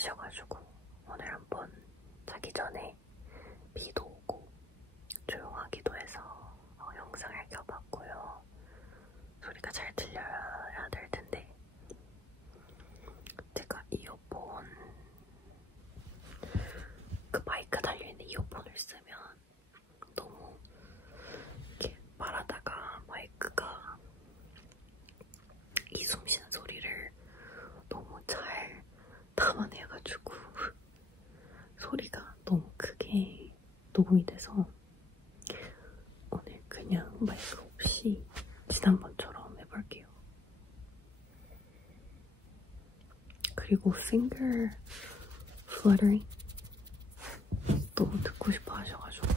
하셔가지고 오늘 한번 자기 전에 비도 오고 조용하기도 해서 영상을 켜봤고요. 소리가 잘 들려야 될 텐데 제가 이어폰, 그 마이크 달려있는 이어폰을 쓰면 너무 이렇게 말하다가 마이크가 이 숨 쉬는 소리를 너무 잘 담아내가지고 소리가 너무 크게 녹음이 돼서 오늘 그냥 마이크 없이 지난번처럼 해볼게요. 그리고 finger fluttering 너무 듣고 싶어 하셔가지고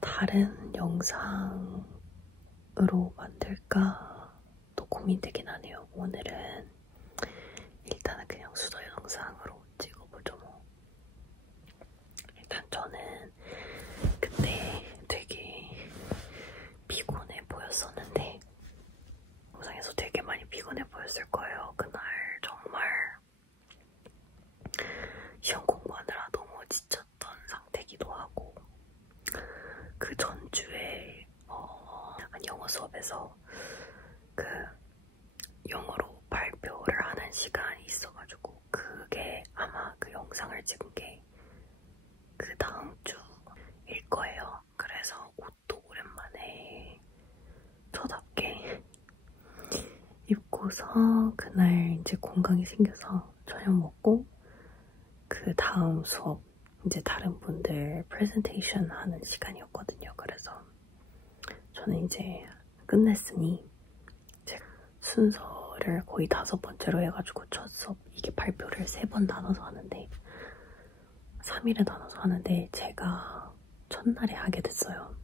다른 영상으로 만들까 또 고민되긴 하네요. 오늘은 일단은 그냥 수도 영상으로 찍어보죠 뭐. 일단 저는 그때 되게 피곤해 보였었는데 영상에서 되게 많이 피곤해 보였을 거예요. 그날 정말 시험 공부하느라 너무 지쳤던 상태기도 하고 그 전주에 영어 수업에서 그 영어로 발표를 하는 시간이 있어가지고 그게 아마 그 영상을 찍은 게 그 다음 주일 거예요. 그래서 옷도 오랜만에 저답게 입고서 그날 이제 공강이 생겨서 저녁 먹고 그 다음 수업 이제 다른 분들 프레젠테이션 하는 시간이었거든요. 그래서 저는 이제 끝냈으니 제가 순서를 거의 5번째로 해가지고 첫 수업 이게 발표를 3번 나눠서 하는데 3일에 나눠서 하는데 제가 첫날에 하게 됐어요.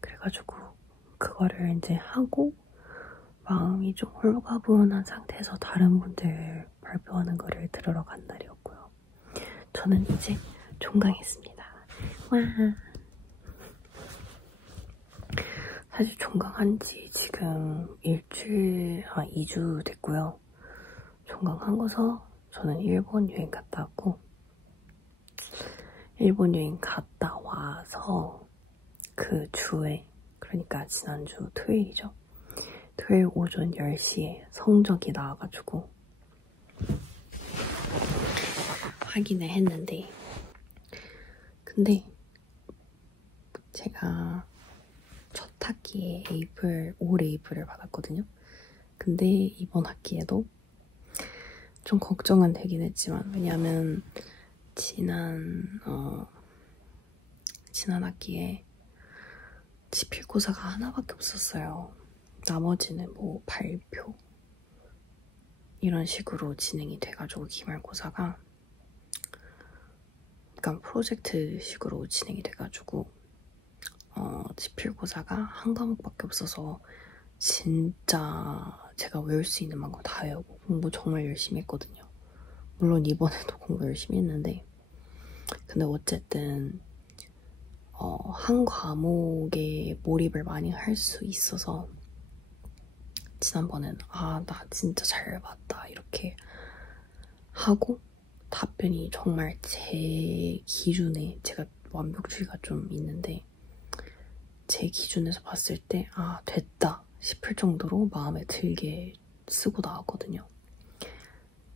그래가지고 그거를 이제 하고 마음이 좀 홀가분한 상태에서 다른 분들 발표하는 거를 들으러 간 날이었고요. 저는 이제 종강했습니다. 와. 사실 종강한 지 지금 2주 됐고요. 종강한 거서 저는 일본 여행 갔다 왔고 일본 여행 갔다 와서 그 주에 그러니까 지난주 토요일이죠. 토요일 오전 10시에 성적이 나와가지고 확인을 했는데 근데 제가 첫 학기에 올 A를 받았거든요. 근데 이번 학기에도 좀 걱정은 되긴 했지만 왜냐면 지난 학기에 지필고사가 하나밖에 없었어요. 나머지는 뭐 발표 이런 식으로 진행이 돼가지고 기말고사가 약간 프로젝트 식으로 진행이 돼가지고 지필고사가 한 과목밖에 없어서 진짜 제가 외울 수 있는 만큼 다 외우고 공부 정말 열심히 했거든요. 물론 이번에도 공부 열심히 했는데 근데 어쨌든 한 과목에 몰입을 많이 할 수 있어서 지난번엔 나 진짜 잘 봤다 이렇게 하고 답변이 정말 제 기준에 제가 완벽주의가 좀 있는데 제 기준에서 봤을 때 됐다 싶을 정도로 마음에 들게 쓰고 나왔거든요.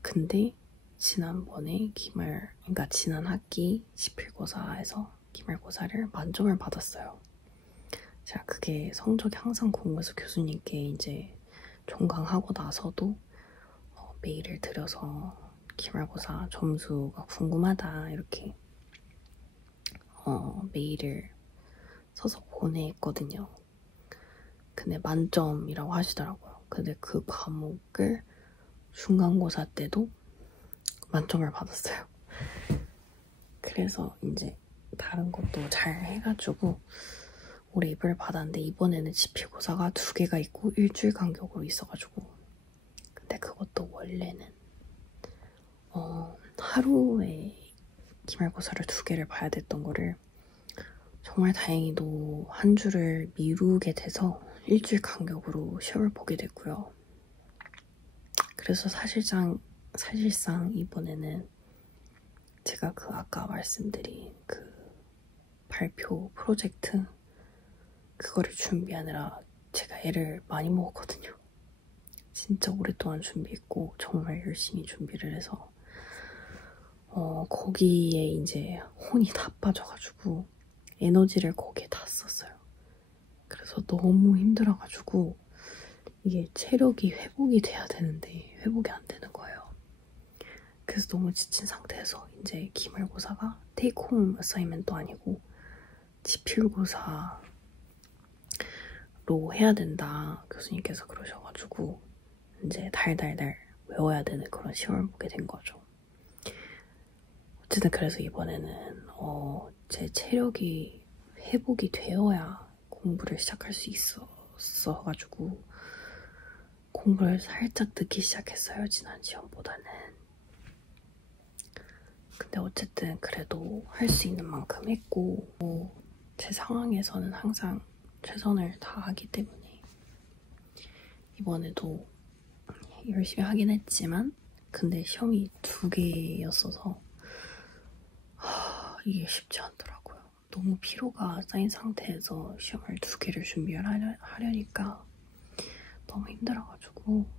근데 지난번에 그러니까 지난 학기 지필고사에서 기말고사를 만점을 받았어요. 제가 그게 성적이 항상 궁금해서 교수님께 이제 종강하고 나서도 메일을 드려서 기말고사 점수가 궁금하다 이렇게 메일을 써서 보냈거든요. 근데 만점이라고 하시더라고요. 근데 그 과목을 중간고사 때도 만점을 받았어요. 그래서 이제 다른 것도 잘 해가지고 올해 A를 받았는데 이번에는 지필고사가 2개가 있고 일주일 간격으로 있어가지고 근데 그것도 원래는 하루에 기말고사를 2개를 봐야 됐던 거를 정말 다행히도 한 주를 미루게 돼서 일주일 간격으로 시험을 보게 됐고요. 그래서 사실상 이번에는 제가 그 아까 말씀드린 그 발표 프로젝트 그거를 준비하느라 제가 애를 많이 먹었거든요. 진짜 오랫동안 준비했고 정말 열심히 준비를 해서 거기에 이제 혼이 다 빠져가지고 에너지를 거기에 다 썼어요. 그래서 너무 힘들어가지고 이게 체력이 회복이 돼야 되는데 회복이 안 되는 거예요. 그래서 너무 지친 상태에서 이제 기말고사가 테이크홈 어사이먼트도 아니고 지필고사로 해야 된다 교수님께서 그러셔가지고 이제 달달달 외워야 되는 그런 시험을 보게 된 거죠. 어쨌든 그래서 이번에는 제 체력이 회복이 되어야 공부를 시작할 수 있었어가지고 공부를 살짝 늦게 시작했어요. 지난 시험보다는. 근데 어쨌든 그래도 할 수 있는 만큼 했고 제 상황에서는 항상 최선을 다하기 때문에 이번에도 열심히 하긴 했지만 근데 시험이 2개였어서 이게 쉽지 않더라고요. 너무 피로가 쌓인 상태에서 시험을 2개를 준비를 하려니까 너무 힘들어가지고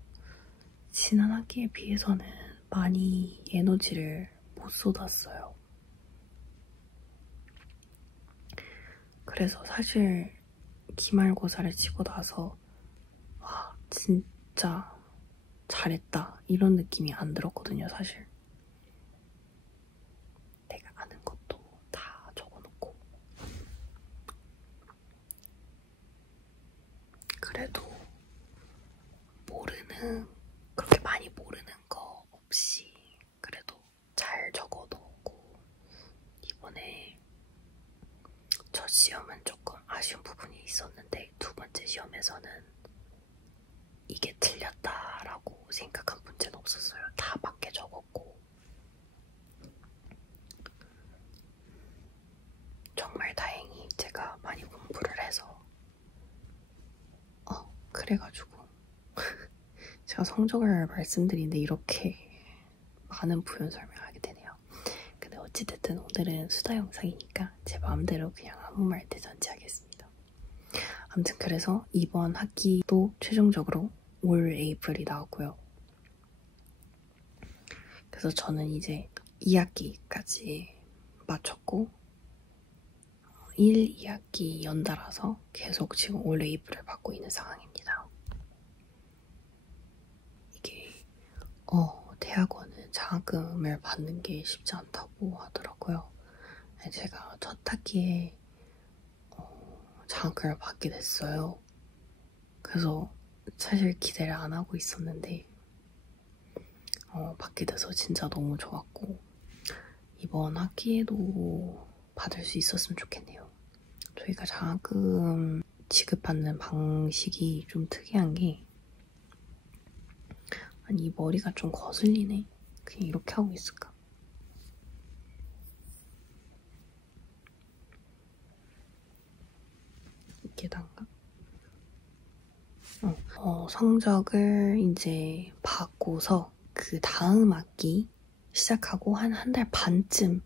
지난 학기에 비해서는 많이 에너지를 못 쏟았어요. 그래서 사실 기말고사를 치고 나서 와 진짜 잘했다 이런 느낌이 안 들었거든요. 사실 내가 아는 것도 다 적어놓고 그래도 그렇게 많이 모르는 거 없이 그래도 잘 적어놓고 이번에 첫 시험은 조금 아쉬운 부분이 있었는데 2번째 시험에서는 이게 틀렸다라고 생각한 문제는 없었어요. 다 맞게 적었고 정말 다행히 제가 많이 공부를 해서 그래가지고 제가 성적을 말씀드리는데 이렇게 많은 부연 설명하게 되네요. 근데 어찌됐든 오늘은 수다 영상이니까 제 마음대로 그냥 아무 말 대잔치 하겠습니다. 아무튼 그래서 이번 학기도 최종적으로 올 에이프릴이 나왔고요. 그래서 저는 이제 2학기까지 마쳤고 1, 2학기 연달아서 계속 지금 올 에이프를 받고 있는 상황입니다. 이게 대학원은 장학금을 받는 게 쉽지 않다고 하더라고요. 제가 첫 학기에 장학금을 받게 됐어요. 그래서 사실 기대를 안 하고 있었는데 받게 돼서 진짜 너무 좋았고 이번 학기에도 받을 수 있었으면 좋겠네요. 저희가 장학금 지급받는 방식이 좀 특이한 게 아니 이 머리가 좀 거슬리네. 그냥 이렇게 하고 있을까? 이게 단가? 성적을 이제 받고서 그 다음 학기 시작하고 한 달 반쯤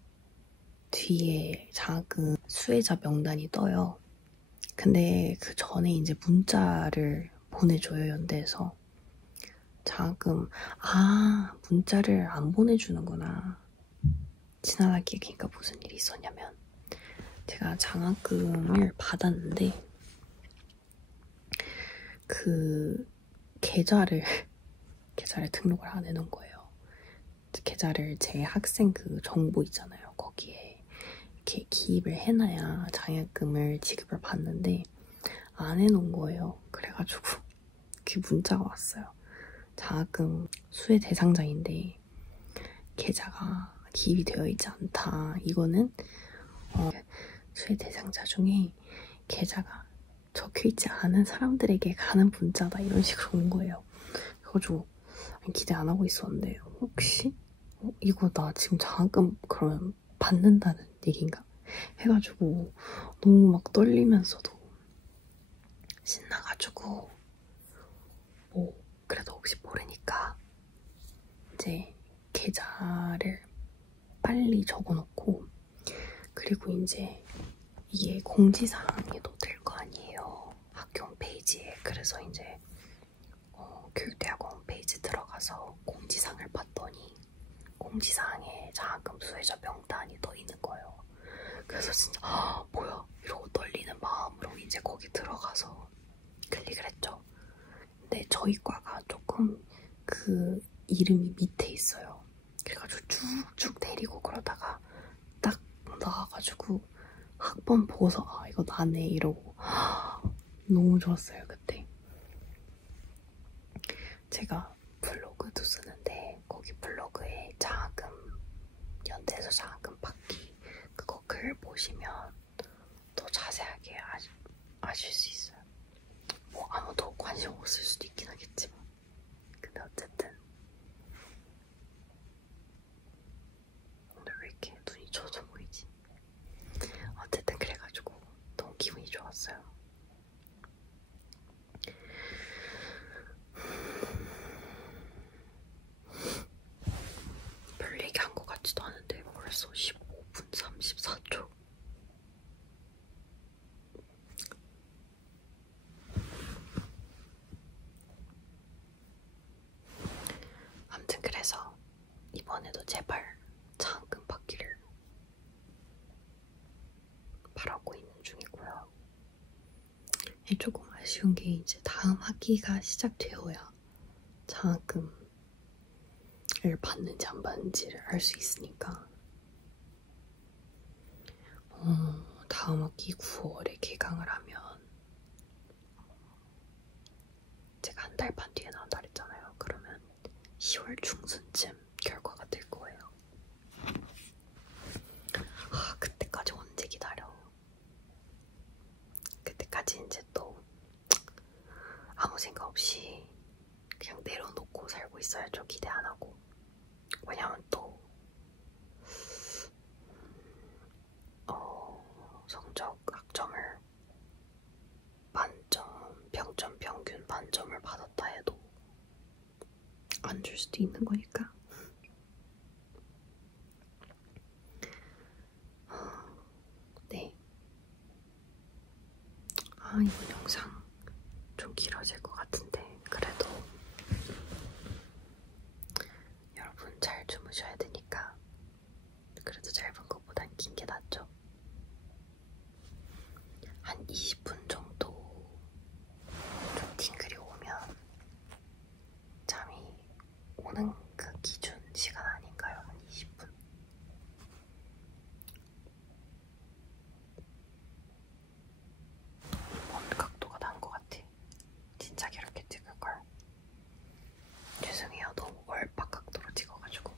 뒤에 장학금 수혜자 명단이 떠요. 근데 그 전에 이제 문자를 보내줘요, 연대에서. 장학금, 문자를 안 보내주는구나. 지난 학기에 그러니까 무슨 일이 있었냐면 제가 장학금을 받았는데 그 계좌를 등록을 안 해놓은 거예요. 계좌를 제 학생 그 정보 있잖아요. 거기에 이렇게 기입을 해놔야 장학금을 지급을 받는데 안 해놓은 거예요. 그래가지고 그 문자가 왔어요. 장학금 수혜 대상자인데 계좌가 기입이 되어 있지 않다. 이거는 수혜 대상자 중에 계좌가 적혀있지 않은 사람들에게 가는 문자다. 이런 식으로 온 거예요. 그래가지고 기대 안 하고 있었는데 혹시 이거 나 지금 장학금 그러면 받는다는 얘기인가? 해가지고 너무 막 떨리면서도 신나가지고 그래도 혹시 모르니까 이제 계좌를 빨리 적어놓고, 그리고 이제 이게 공지사항에도 될 거 아니에요. 학교 홈페이지에. 그래서 이제 교육대학원 홈페이지 들어가서 공지사항을 봤더니 공지사항에 장학금 수혜자 명단이 떠 있는 거예요. 그래서 진짜 뭐야 이러고 떨리는 마음으로 이제 거기 들어가서 클릭을 했죠. 근데 저희 과가 조금 그 이름이 밑에 있어요. 그래가지고 쭉쭉 내리고 그러다가 딱 나와가지고 학번 보고서 아 이거 나네 이러고 너무 좋았어요. 그때 제가 블로그도 쓰는데 거기 블로그에 장학금, 연대에서 장학금 받기 그거 글 보시면 더 자세하게 아실 수 있어요. 뭐 아무도 관심 없을 수도 있긴 하겠지만, 근데 어쨌든 오늘 왜 이렇게 눈이 젖어 보이지? 어쨌든 그래가지고 너무 기분이 좋았어요. 별 얘기한 것 같지도 않은데 벌써 15분 34초. 아무튼 그래서 이번에도 제발 장학금 받기를 바라고 있는 중이고요. 조금 아쉬운 게 이제 다음 학기가 시작되어야 장학금을 받는지 안 받는지를 알 수 있으니까 다음 학기 9월에 개강을 하면 제가 한 달 반 뒤에 나온다 그랬잖아요. 그러면 10월 중순쯤 결과가 될 거예요. 그때까지 언제 기다려. 그때까지 이제 또 아무 생각 없이 그냥 내려놓고 살고 있어야죠. 기대 안 하고. 왜냐면 또 성적 학점을 만점, 평점 평균 만점을 받았다 해도 안 줄 수도 있는 거니까. 네. 이번 영상 좀 길어질 것 같은데 그래도 여러분 잘 주무셔야 되니까 그래도 짧은 것보단 긴 게 낫죠. 한 20분 정도 좀 팅글이 오면 잠이 오는 그 기준 시간 아닌가요? 한 20분? 뭔 각도가 난 것 같아. 진짜 이렇게 찍을걸. 죄송해요. 너무 얼빡 각도로 찍어가지고.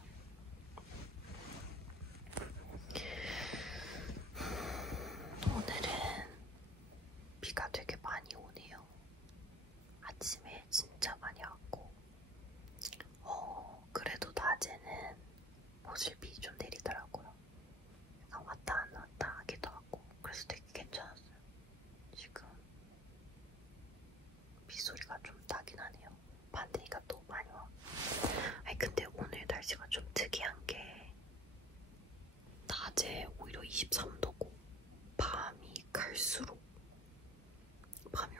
오늘은 비가 되게 많이 오네요. 아침에 진짜 많이 왔고 그래도 낮에는 모슬비 좀 내리더라고요. 약간 왔다 안 왔다 하기도 하고 그래서 되게 괜찮았어요. 지금 빗소리가 좀 나긴 하네요. 반대니까 또 많이 와. 근데 오늘 날씨가 좀 특이한 게 낮에 오히려 23도고 밤이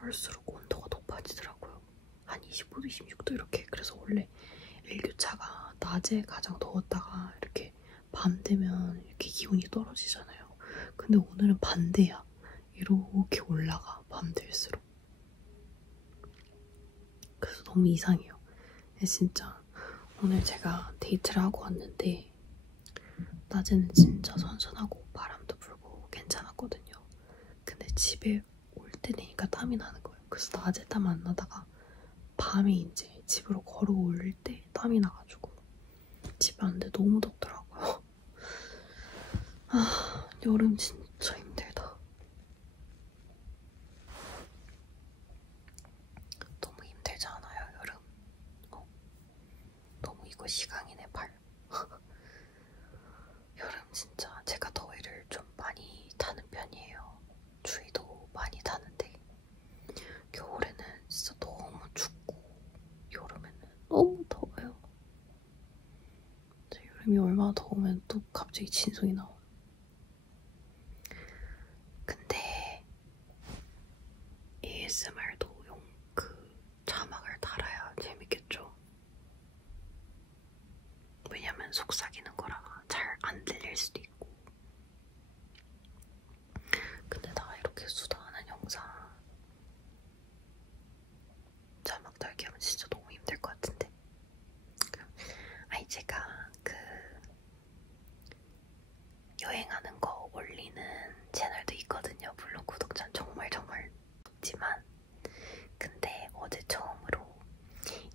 올수록 온도가 높아지더라고요. 한 25도, 26도 이렇게. 그래서 원래 일교차가 낮에 가장 더웠다가 이렇게 밤 되면 이렇게 기온이 떨어지잖아요. 근데 오늘은 반대야. 이렇게 올라가, 밤 될수록. 그래서 너무 이상해요. 진짜 오늘 제가 데이트를 하고 왔는데 낮에는 진짜 선선하고 바람도 불고 괜찮았거든요. 근데 집에 올 때 되니까 땀이 나는 거예요. 그래서 낮에 땀 안 나다가 밤에 이제 집으로 걸어올 때 땀이 나가지고 집에 왔는데 너무 덥더라고요. 여름 진짜 힘들다. 너무 힘들지 않아요, 여름? 너무 이거 시강이네, 발. 여름 진짜 제가 더위를 좀 많이 타는 편이에요. 추위도 많이 타는데 겨울에는 진짜 너무 춥고 여름에는 너무 더워요. 여름이 얼마나 더우면 또 갑자기 진성이 나와. 근데 ASMR도 자막을 달아야 재밌겠죠? 왜냐면 속삭이는 거라 잘 안 들릴 수도 있고. 근데 나 이렇게 수다하는 영상 자막 달기 하면 진짜 너무 힘들 것 같은데. 아니 제가 여행하는 거 올리는 채널도 있거든요. 물론 구독자는 정말 없지만, 근데 어제 처음으로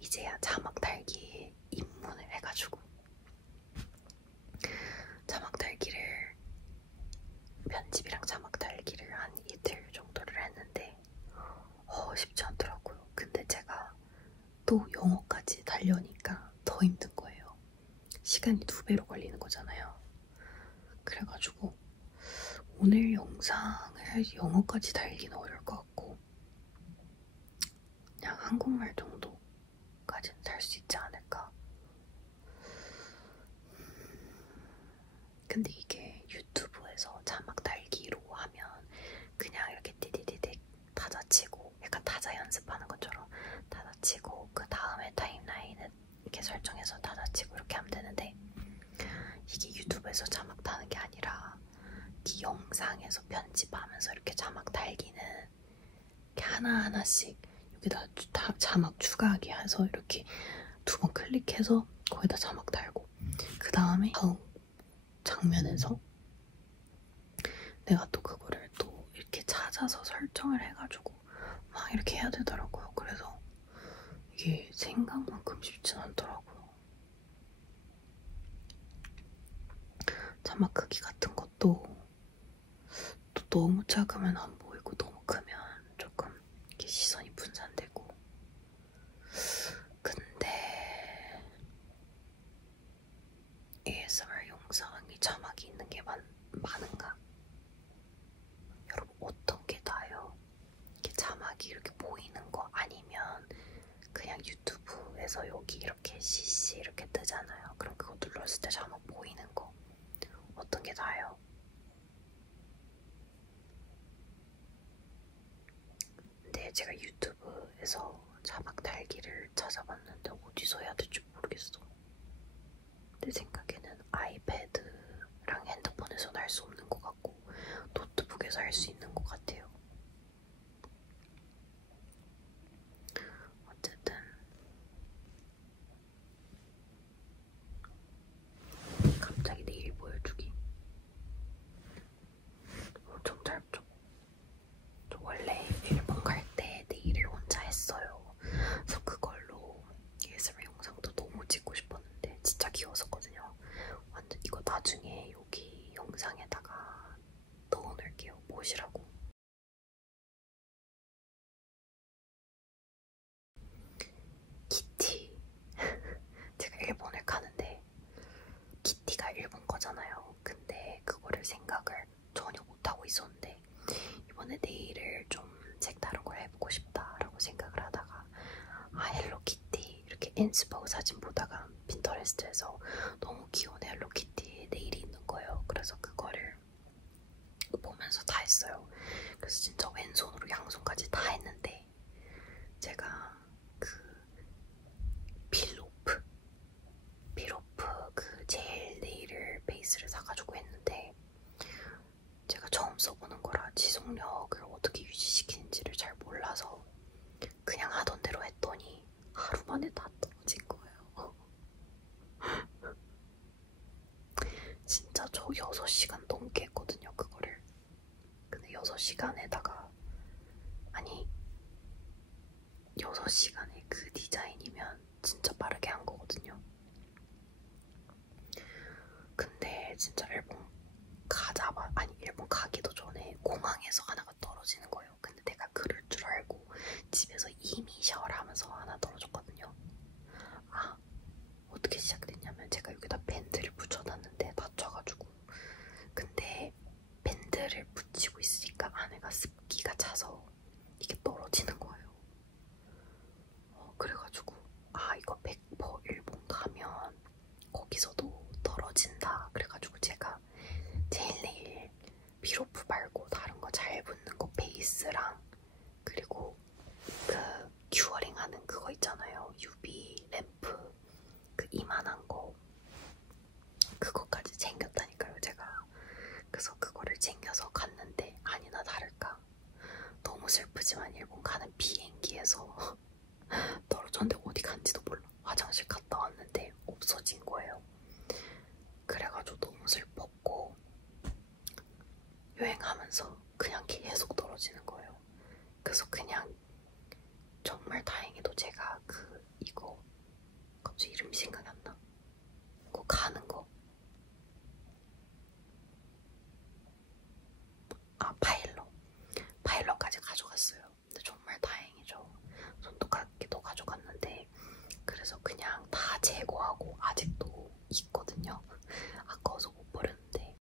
이제야 자막 달기에 입문을 해가지고 자막 달기를, 편집이랑 자막 달기를 한 이틀 정도를 했는데 쉽지 않더라고요. 근데 제가 또 영어까지 달려니까 더 힘든 거예요. 시간이 2배로 걸리는 거잖아요. 그래가지고 오늘 영상을 영어까지 달기는 어려울 것 같고 그냥 한국말 정도까지는 달 수 있지 않을까. 근데 이게 유튜브에서 자막 달기로 하면 그냥 이렇게 띠디디딕 타자치고, 약간 타자 연습하는 것처럼 타자치고 그 다음에 타임라인을 이렇게 설정해서 타자치고 이렇게 하면 되는데, 이게 유튜브에서 자막 타는 게 아니라 이 영상에서 편집하면서 이렇게 자막 달기는 이렇게 하나하나씩 여기다 자막 추가하기 해서 이렇게 2번 클릭해서 거기다 자막 달고, 그 다음에 다음 장면에서 내가 또 그거를 또 이렇게 찾아서 설정을 해가지고 막 이렇게 해야 되더라고요. 그래서 이게 생각만큼 쉽진 않더라고요. 자막 크기 같은 것도 또 너무 작으면 안 보이고 너무 크면 조금 이렇게 시선이 분산되고. 근데 ASMR 영상이 자막이 있는 게 많은가? 여러분 어떤 게 나아요? 이렇게 자막이 이렇게 보이는 거, 아니면 그냥 유튜브에서 여기 이렇게 CC 이렇게 뜨잖아요. 그럼 그거 눌렀을 때 자막 보이는 거, 어떤 게 나아요? 근데 제가 유튜브에서 자막 달기를 찾아봤는데 어디서 해야 될지 모르겠어. 내 생각에는 아이패드랑 핸드폰에서는 할 수 없는 것 같고 노트북에서 할 수 있는 것 같아요. 어쨌든 갑자기 내일 보여주기 엄청 짧죠? 저 원래 일본 갈 때 내일을 혼자 했어요. 그래서 그걸로 ASMR 영상도 너무 찍고 싶었는데 진짜 귀여웠었거든요. 완전 이거 나중에 여기 영상에다가 넣어놓을게요. 보시라고. 키티. 제가 일본을 가는데 키티가 일본 거잖아요. 근데 그거를 생각을 전혀 못하고 있었는데 이번에 네일을 좀 색다른 걸 해보고 싶다라고 생각을 하다가 헬로키티 이렇게 인스포 사진 보다가 핀터레스트에서 너무 귀여운 헬로키티 네일이 있는 거예요. 그래서 그거를 보면서 다 했어요. 그래서 진짜 왼손으로 양손까지 다 했는데 제가 비로프 그 젤 네일을 베이스를 사가지고 했는데 제가 처음 써보는 거라 지속력을 어떻게 유지시키는지를 잘 몰라서 그냥 하던 대로 했더니 하루 만에 다 떨어진 거예요. 진짜 저 6시간 넘게 했거든요, 그거를. 근데 6시간에다가, 아니 6시간에 그 디자인이면 진짜 빠르게 한 거거든요. 근데 진짜 일본 가기도 전에 공항에서 하나가 떨어지는 거예요. 근데 내가 그럴 줄 알고 집에서 이미 샤워를 하면서 하나 떨어졌거든요. 어떻게 시작됐냐면 제가 여기다 밴드를 붙여놨는데 다쳐가지고, 근데 밴드를 붙이고 있으니까 안에가 습기가 차서 이게 떨어지는 거예요. 그래가지고 이거 100% 일본 가면 거기서도 떨어지는 없어진 거예요. 그래가지고 너무 슬펐고 여행하면서 그냥 계속 떨어지는 거예요. 그래서 그냥 정말 다행히도 제가 이거 갑자기 이름이 생각이 안 나. 그거 가는 거. 파일럿까지 가져갔어요. 근데 정말 다행이죠. 손톱깎이도 가져갔는데 그래서 그냥 다 제거하고 아직도 있거든요. 아까워서 못 버렸는데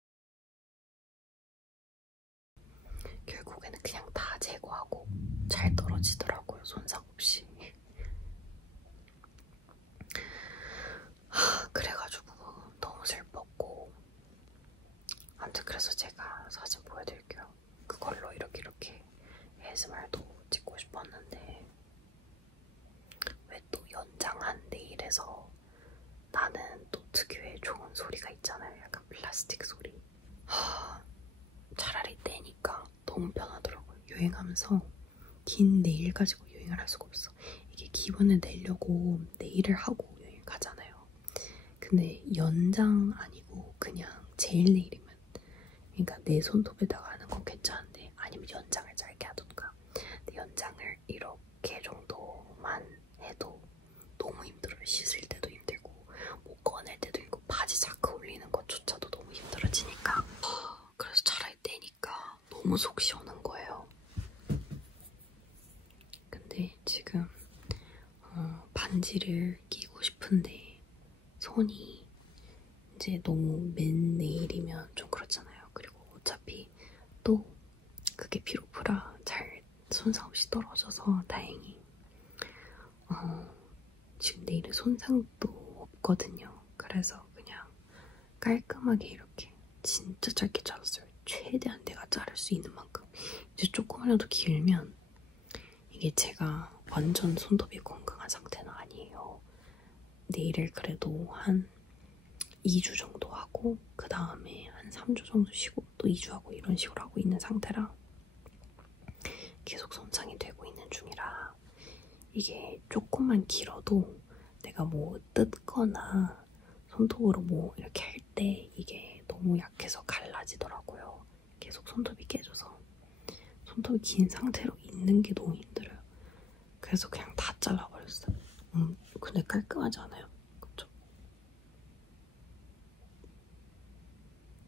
결국에는 그냥 다 제거하고 잘 떨어지더라고요. 손상 없이. 그래가지고 너무 슬펐고 아무튼 그래서 제가 사진 보여드릴게요. 그걸로 이렇게 ASMR도 찍고 싶었는데 왜 또 연장한 네일에서 나는 또 특유의 좋은 소리가 있잖아요. 약간 플라스틱 소리. 차라리 떼니까 너무 편하더라고요. 여행하면서 긴 네일 가지고 여행을 할 수가 없어. 이게 기분을 내려고 네일을 하고 여행 가잖아요. 근데 연장 아니고 그냥 제일 네일이면 그러니까 내 손톱에다가 하는 건 괜찮은데 아니면 연장을 짧게 하던가. 근데 연장을 이렇게 정도만 해도 너무 힘들어요. 씻을 때도 힘들고 뭐 꺼낼 때도 힘들고 바지 자크 올리는 것조차도 너무 힘들어지니까 그래서 차라리 떼니까 너무 속 시원한 거예요. 근데 지금 반지를 끼고 싶은데 손이 이제 너무 맨 네일이면 좀 그렇잖아요. 그리고 어차피 또 그게 피로프라 잘 손상 없이 떨어져서 다행히 지금 네일에 손상도 없거든요. 그래서 그냥 깔끔하게 이렇게 진짜 짧게 잘랐어요. 최대한 내가 자를 수 있는 만큼. 이제 조금이라도 길면 이게 제가 완전 손톱이 건강한 상태는 아니에요. 네일을 그래도 한 2주 정도 하고 그 다음에 한 3주 정도 쉬고 또 2주 하고 이런 식으로 하고 있는 상태라 계속 손상이 되고 있는 중이라 이게 조금만 길어도 내가 뭐 뜯거나 손톱으로 뭐 이렇게 할 때 이게 너무 약해서 갈라지더라고요. 계속 손톱이 깨져서 손톱이 긴 상태로 있는 게 너무 힘들어요. 그래서 그냥 다 잘라버렸어요. 근데 깔끔하지 않아요? 그쵸?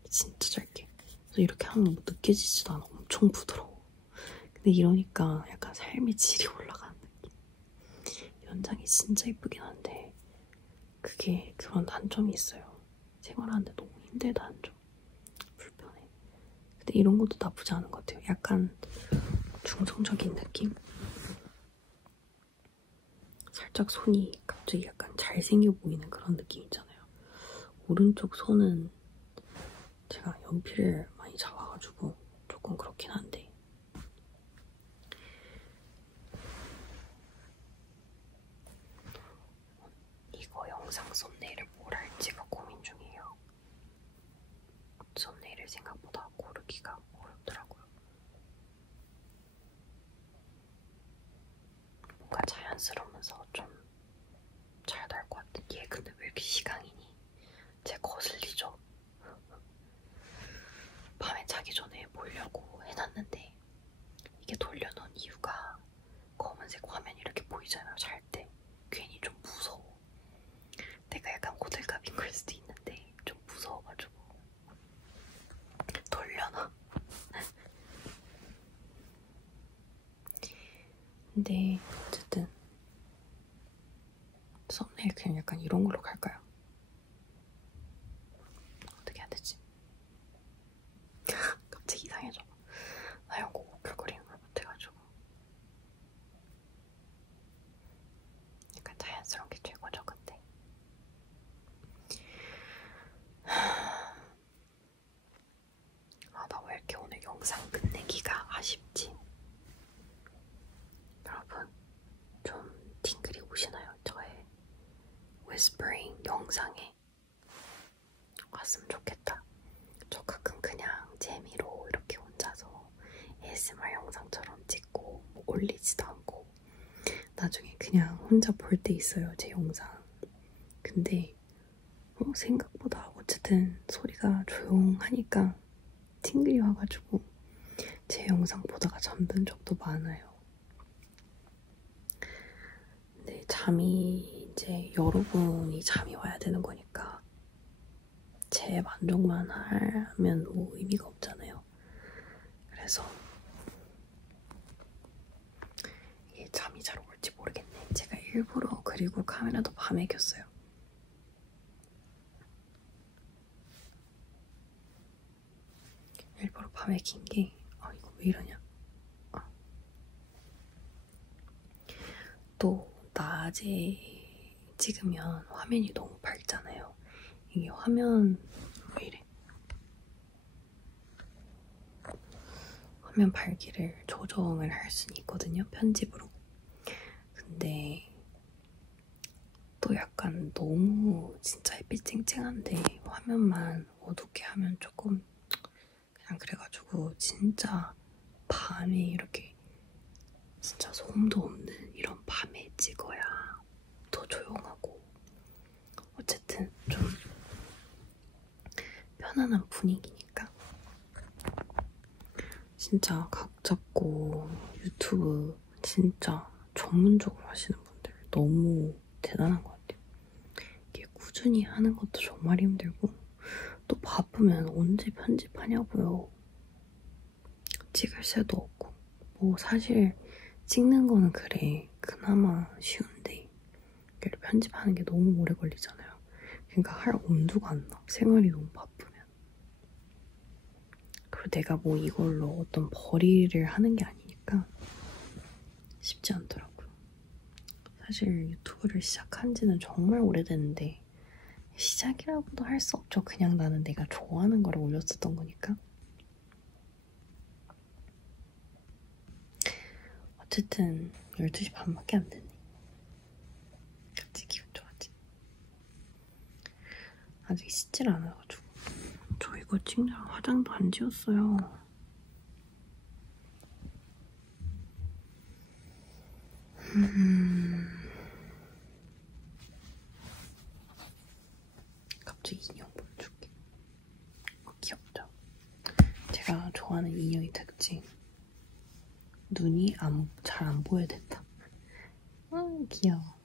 진짜 짧게. 그래서 이렇게 하면 뭐 느껴지지도 않아. 엄청 부드러워. 근데 이러니까 약간 삶의 질이 올라가는 느낌. 연장이 진짜 예쁘긴 한데 그게 그런 단점이 있어요. 생활하는데 너무 힘들다는 점. 불편해. 근데 이런 것도 나쁘지 않은 것 같아요. 약간 중성적인 느낌? 살짝 손이 갑자기 약간 잘생겨 보이는 그런 느낌 있잖아요. 오른쪽 손은 제가 연필을 많이 잡아가지고 조금 그렇긴 한데 이거 영상 썸네일을 뭘 할지가 고민 중이에요. 썸네일을 생각보다 고르기가 어렵더라고요. 뭔가 자연스러우면서 좀 잘 날 것 같은. 얘 근데 왜 이렇게 시강이니? 쟤 거슬리죠? 밤에 자기 전에 보려고 해놨는데 이게 돌려놓은 이유가 검은색 화면이 이렇게 보이잖아요. 잘 때 괜히 좀 무서워. 내가 약간 호들갑인 걸 수도 있는데 좀 무서워가지고 돌려놔. 근데 어쨌든 썸네일 그냥 약간 이런 걸로 갈까요? 어떻게 해야 되지? 갑자기 이상해져. 나 이거 우글거리는 걸 못해가지고 약간 자연스러운 게 최고죠. 근데 나 왜 이렇게 오늘 영상 끝내기가 아쉽지? 여러분 좀 팅글이 오시나요? 저의 whispering 영상에 왔으면 좋겠다. 저 가끔 그냥 재미로 이렇게 혼자서 ASMR 영상처럼 찍고 뭐 올리지도 않고 나중에 그냥 혼자 볼 때 있어요. 제 영상. 근데 생각보다 어쨌든 소리가 조용하니까 팅글이 와가지고 제 영상 보다가 잠든 적도 많아요. 근데 잠이 이제 여러분이 잠이 와야 되는 거니까 제 만족만 하면 뭐 의미가 없잖아요. 그래서 이게 잠이 잘 올지 모르겠네. 제가 일부러 그리고 카메라도 밤에 켰어요. 일부러 밤에 킨 게, 이거 왜 이러냐? 또 낮에 찍으면 화면이 너무 밝잖아요. 이게 화면 왜 이래? 화면 밝기를 조정을 할 수는 있거든요, 편집으로. 근데 또 약간 너무 진짜 햇빛 쨍쨍한데 화면만 어둡게 하면 조금 그냥 그래가지고 진짜 밤에 이렇게 진짜 소음도 없는 이런 밤에 찍어야 더 조용하고 어쨌든 좀 편안한 분위기니까. 진짜 각 잡고 유튜브 진짜 전문적으로 하시는 분들 너무 대단한 것 같아요. 이게 꾸준히 하는 것도 정말 힘들고 또 바쁘면 언제 편집하냐고요. 찍을 새도 없고 뭐 사실 찍는 거는 그래 그나마 쉬운데 이걸 편집하는 게 너무 오래 걸리잖아요. 그러니까 할 엄두가 안 나. 생활이 너무 바쁘면. 그리고 내가 뭐 이걸로 어떤 벌이를 하는 게 아니니까 쉽지 않더라고요. 사실 유튜브를 시작한 지는 정말 오래됐는데 시작이라고도 할 수 없죠. 그냥 나는 내가 좋아하는 거를 올렸었던 거니까. 어쨌든 12시 반밖에 안 됐네. 갑자기 기분 좋아지. 아직 씻질 않아가지고 저 이거 찍느라 화장도 안 지웠어요. 갑자기 인형 보여줄게. 귀엽죠? 제가 좋아하는 인형의 특징. 눈이 잘 안 보여야 된다. 귀여워.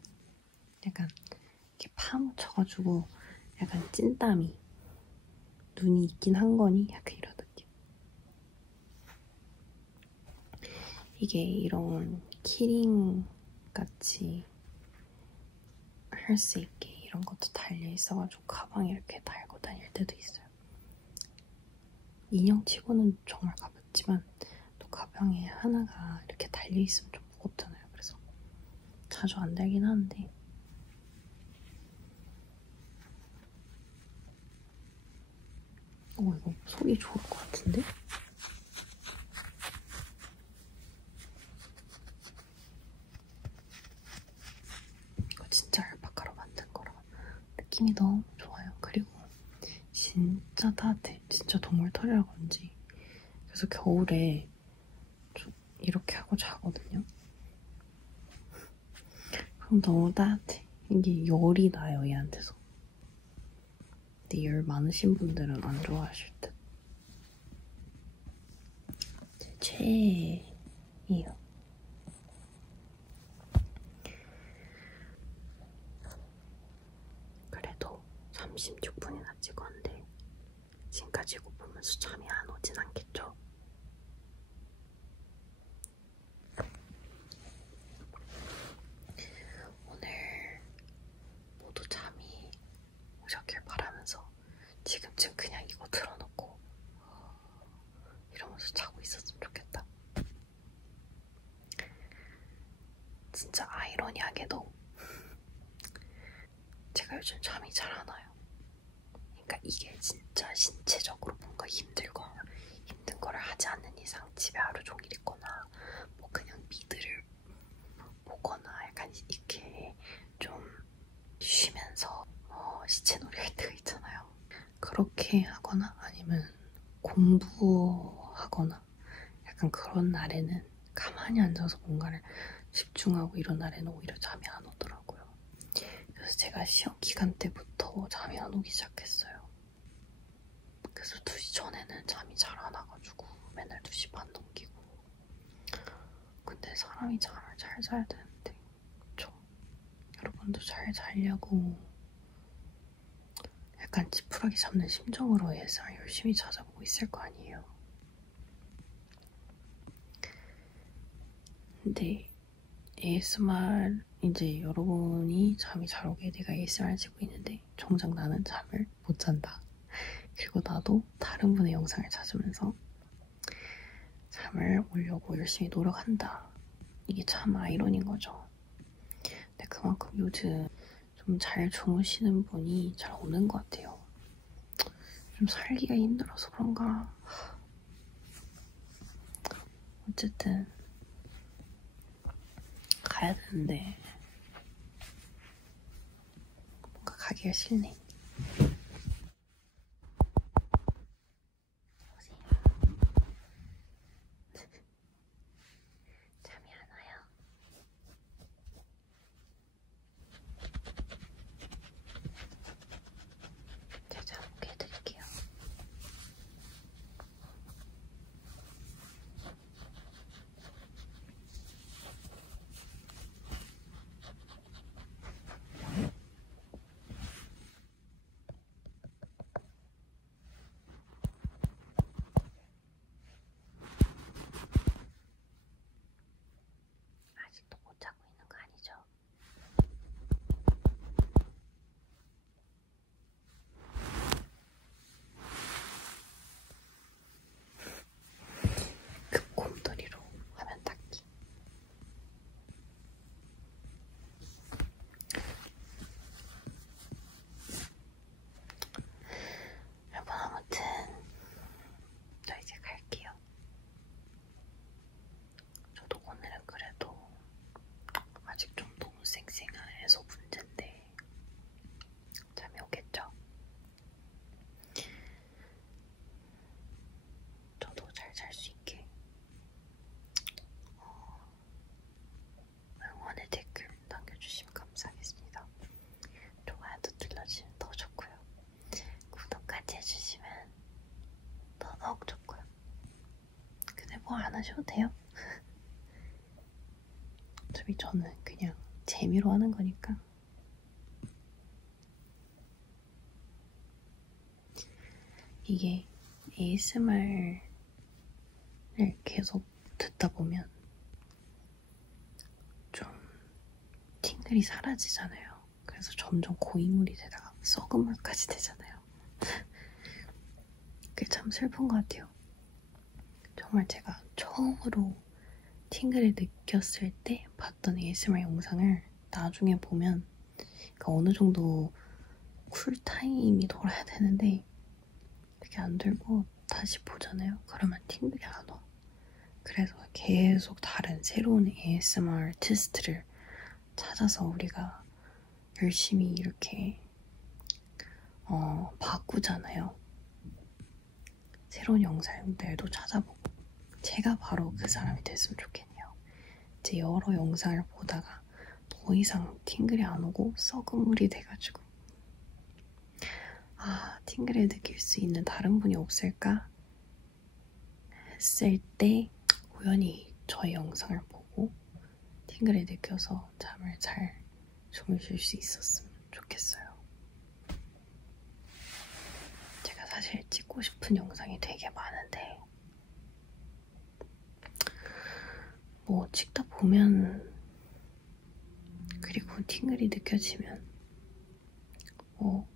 약간 이렇게 파묻혀가지고 약간 찐땀이 눈이 있긴 한 거니? 약간 이런 느낌. 이게 이런 키링 같이 할 수 있게 이런 것도 달려 있어가지고 가방에 이렇게 달고 다닐 때도 있어요. 인형치고는 정말 가볍지만 또 가방에 하나가 이렇게 달려 있으면 좀 무겁잖아요. 그래서 자주 안 달긴 하는데 이거 소리 좋을 것 같은데? 이거 진짜 알파카로 만든 거라 느낌이 너무 좋아요. 그리고 진짜 따뜻해. 진짜 동물털이라 그런지. 그래서 겨울에 좀 이렇게 하고 자거든요. 그럼 너무 따뜻해. 이게 열이 나요, 얘한테서. 근데 열 많으신 분들은 안 좋아하실 듯. 제 최애예요. 그래도 36분이나 찍었는데 지금까지 이거 보면서 잠이 안 오진 않겠죠? 오늘 모두 잠이 오셨길 바라면서 지금쯤 그냥 이거 틀어놓고 이러면서 자고 있었으면 좋겠다. 진짜 아이러니하게도 제가 요즘 잠이 잘 안 와요. 그러니까 이게 진짜 신체적으로 뭔가 힘든 거를 하지 않는 이상 집에 하루 종일 있거나 뭐 그냥 미드를 보거나 약간 이렇게 좀 쉬면서 시체놀이 할 때가 있잖아요. 그렇게 하거나 아니면 공부하거나 약간 그런 날에는 가만히 앉아서 뭔가를 집중하고 이런 날에는 오히려 잠이 안 오더라고요. 그래서 제가 시험 기간 때부터 잠이 안 오기 시작했어요. 그래서 2시 전에는 잠이 잘 안 와가지고 맨날 2시 반 넘기고. 근데 사람이 잠을 잘 자야 되는데 그쵸? 여러분도 잘 자려고 약간 지푸라기 잡는 심정으로 ASMR 열심히 찾아보고 있을 거 아니에요. 근데 ASMR 이제 여러분이 잠이 잘 오게 내가 ASMR 찍고 있는데 정작 나는 잠을 못 잔다. 그리고 나도 다른 분의 영상을 찾으면서 잠을 오려고 열심히 노력한다. 이게 참 아이러니인 거죠. 근데 그만큼 요즘 좀 잘 주무시는 분이 잘 없는 것 같아요. 좀 살기가 힘들어서 그런가. 어쨌든 가야 되는데 뭔가 가기가 싫네. 오세요. 잠이 안 와요. 제가 잠 오게 해드릴게요. 아직도 못 자고 있는 거 아니죠? 급곰돌이로 화면 닦기. 여러분 아무튼 저 이제 갈게요. 저도 오늘은 그래도 아직 좀 너무 쌩쌩해서 문제인데 잠이 오겠죠? 저도 잘 잘 수 있게 응원의 댓글 남겨주시면 감사하겠습니다. 좋아요도 눌러주시면 더 좋고요. 구독까지 해주시면 더더욱 좋고요. 근데 뭐 안 하셔도 돼요. 어차피 저는 그냥 재미로 하는 거니까. 이게 ASMR을 계속 듣다 보면 좀 팅글이 사라지잖아요. 그래서 점점 고인물이 되다가 썩은 물까지 되잖아요. 그게 참 슬픈 것 같아요. 정말 제가 처음으로 팅글을 느꼈을 때 봤던 ASMR 영상을 나중에 보면 그러니까 어느 정도 쿨타임이 돌아야 되는데 그게 안 들고 다시 보잖아요. 그러면 팅글이 안 와. 그래서 계속 다른 새로운 ASMR 아티스트를 찾아서 우리가 열심히 이렇게 바꾸잖아요. 새로운 영상들도 찾아보고 제가 바로 그 사람이 됐으면 좋겠네요. 이제 여러 영상을 보다가 더 이상 팅글이 안 오고 썩은 물이 돼가지고 팅글을 느낄 수 있는 다른 분이 없을까 했을 때 우연히 저의 영상을 보고 팅글을 느껴서 잠을 잘 주무실 수 있었으면 좋겠어요. 제가 사실 찍고 싶은 영상이 되게 많은데 뭐 찍다 보면 그리고 팅글이 느껴지면 뭐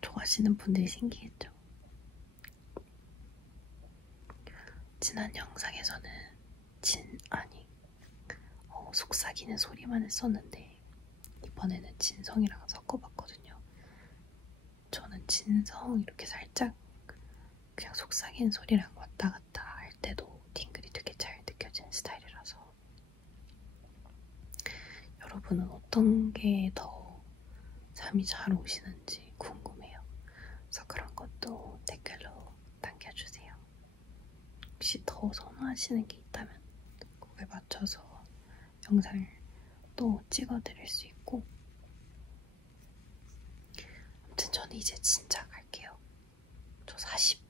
좋아하시는 분들이 생기겠죠. 지난 영상에서는 속삭이는 소리만 했었는데 이번에는 진성이랑 섞어봤거든요. 저는 진성 이렇게 살짝 그냥 속삭이는 소리랑 왔다 갔다 할 때도 팅글이 되게 잘 느껴지는 스타일이라서 여러분은 어떤 게 더 잠이 잘 오시는지 궁금해요. 그래서 그런 것도 댓글로 남겨주세요. 혹시 더 선호하시는 게 있다면 그거에 맞춰서 영상을 또 찍어드릴 수 있고 이제 진짜 갈게요. 저 40